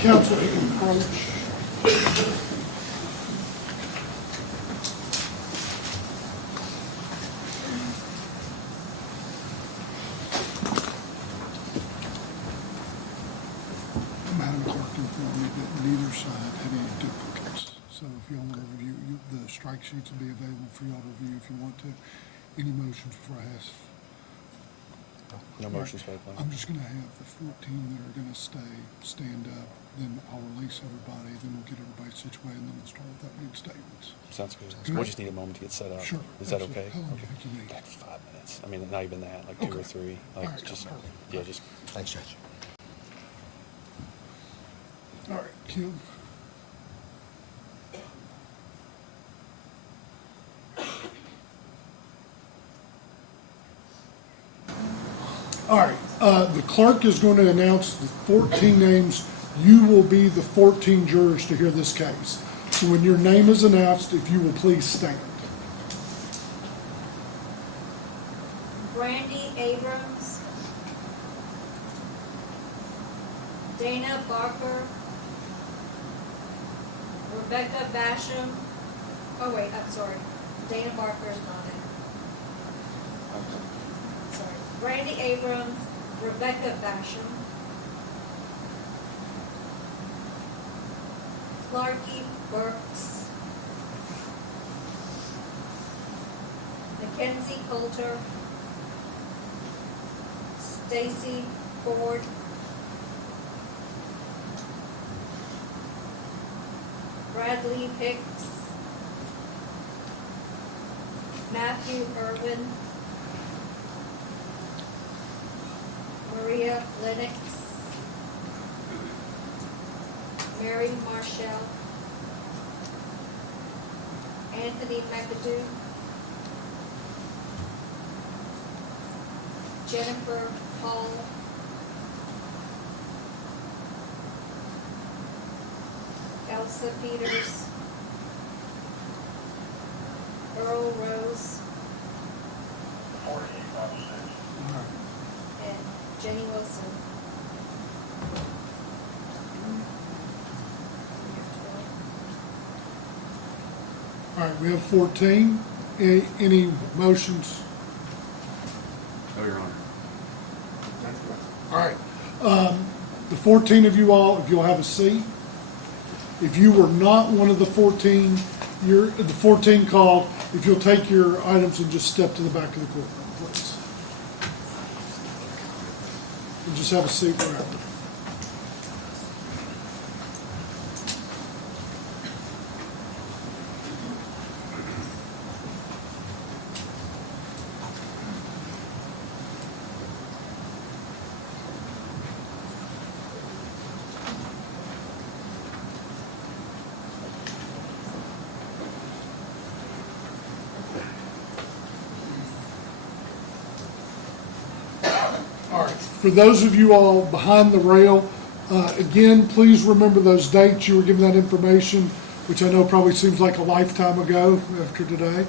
Council, you can approach. Madam Clerk informed me that neither side had any duplicates. So if y'all want to review, the strike sheets will be available for y'all to review if you want to. Any motions before I ask? No motions for the plan. I'm just gonna have the 14 that are gonna stand up, then I'll release everybody, then we'll get everybody situated, and then we'll start with opening statements. Sounds good. Good. We just need a moment to get set up. Sure. Is that absolutely. okay? How long do you Okay. think you need? Like 5 minutes. I mean, not even that, like 2 or Okay. 3. All Like right, just, perfect. yeah, just. Thanks, Judge. All right, Kim. All right, the clerk is going to announce the 14 names. You will be the 14 jurors to hear this case. So when your name is announced, if you will please stand. Brandy Abrams, Dana Barker, Rebecca Basham. Oh wait, I'm sorry. Dana Barker is not in. Sorry. Brandy Abrams, Rebecca Basham, Clarky Burks, Mackenzie Coulter, Stacy Ford, Bradley Hicks, Matthew Irwin, Maria Lennox, Mary Marshall, Anthony McAdoo, Jennifer Hall, Elsa Peters, Earl Rose, and Jenny Wilson. All right, we have 14. Any motions? Oh, Your Honor. All right. The 14 of you all, if you'll have a seat. If you were not one of the 14, you're the 14 called. If you'll take your items and just step to the back of the courtroom, please. And just have a seat wherever. All right, for those of you all behind the rail, again, please remember those dates. You were given that information, which I know probably seems like a lifetime ago after today.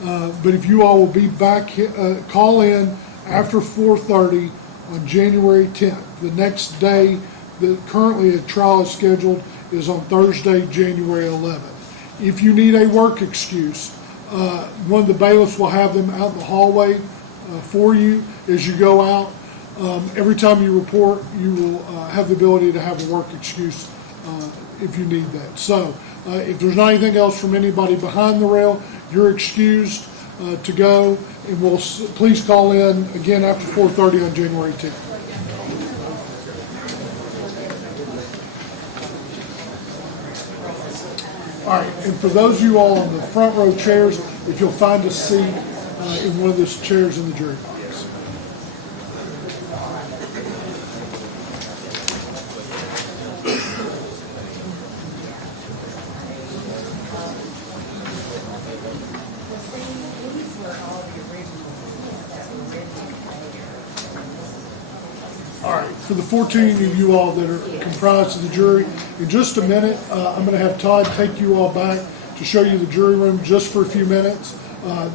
But if you all will be back, call in after 4:30 on January 10th. The next day that currently a trial is scheduled is on Thursday, January 11th. If you need a work excuse, one of the bailiffs will have them out in the hallway for you as you go out. Every time you report, you will have the ability to have a work excuse if you need that. So if there's not anything else from anybody behind the rail, you're excused to go, and please call in again after 4:30 on January 10th. All right, and for those of you all on the front row chairs, if you'll find a seat in one of those chairs in the jury box. All right, for the 14 of you all that are comprised of the jury, in just a minute, I'm going to have Todd take you all back to show you the jury room just for a few minutes.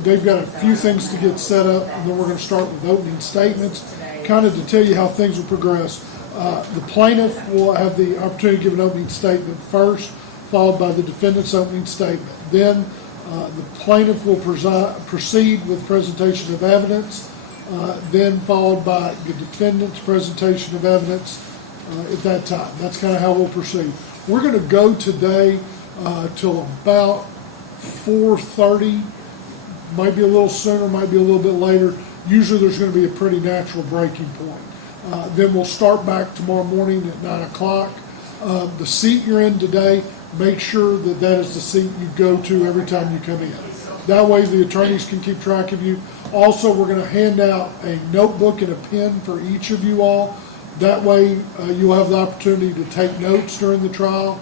They've got a few things to get set up, and then we're going to start with opening statements, kind of to tell you how things will progress. The plaintiff will have the opportunity to give an opening statement first, followed by the defendant's opening statement. Then the plaintiff will proceed with presentation of evidence, then followed by the defendant's presentation of evidence at that time. That's kind of how we'll proceed. We're going to go today till about 4:30, might be a little sooner, might be a little bit later. Usually there's going to be a pretty natural breaking point. Then we'll start back tomorrow morning at 9 o'clock. The seat you're in today, make sure that that is the seat you go to every time you come in. That way the attorneys can keep track of you. Also, we're going to hand out a notebook and a pen for each of you all. That way you'll have the opportunity to take notes during the trial.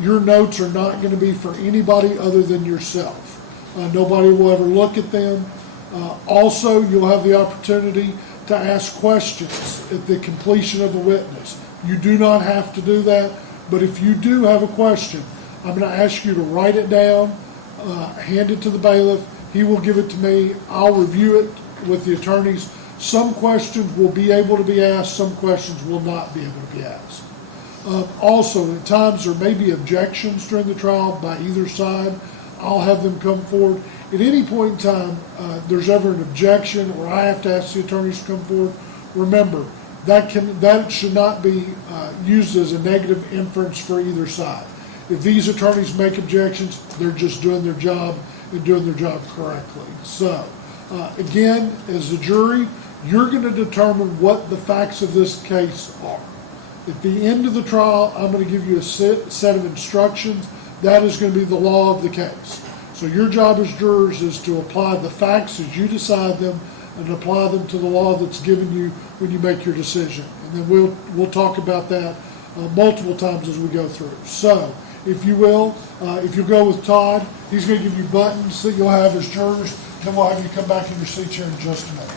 Your notes are not going to be for anybody other than yourself. Nobody will ever look at them. Also, you'll have the opportunity to ask questions at the completion of a witness. You do not have to do that, but if you do have a question, I'm going to ask you to write it down, hand it to the bailiff. He will give it to me. I'll review it with the attorneys. Some questions will be able to be asked, some questions will not be able to be asked. Also, at times there may be objections during the trial by either side. I'll have them come forward. At any point in time, there's ever an objection or I have to ask the attorneys to come forward, remember, that should not be used as a negative inference for either side. If these attorneys make objections, they're just doing their job and doing their job correctly. So, again, as a jury, you're going to determine what the facts of this case are. At the end of the trial, I'm going to give you a set of instructions. That is going to be the law of the case. So your job as jurors is to apply the facts as you decide them and apply them to the law that's given you when you make your decision. And then we'll talk about that multiple times as we go through. So, if you will, if you go with Todd, he's going to give you buttons that you'll have as jurors. Then we'll have you come back in your seats here in just a minute.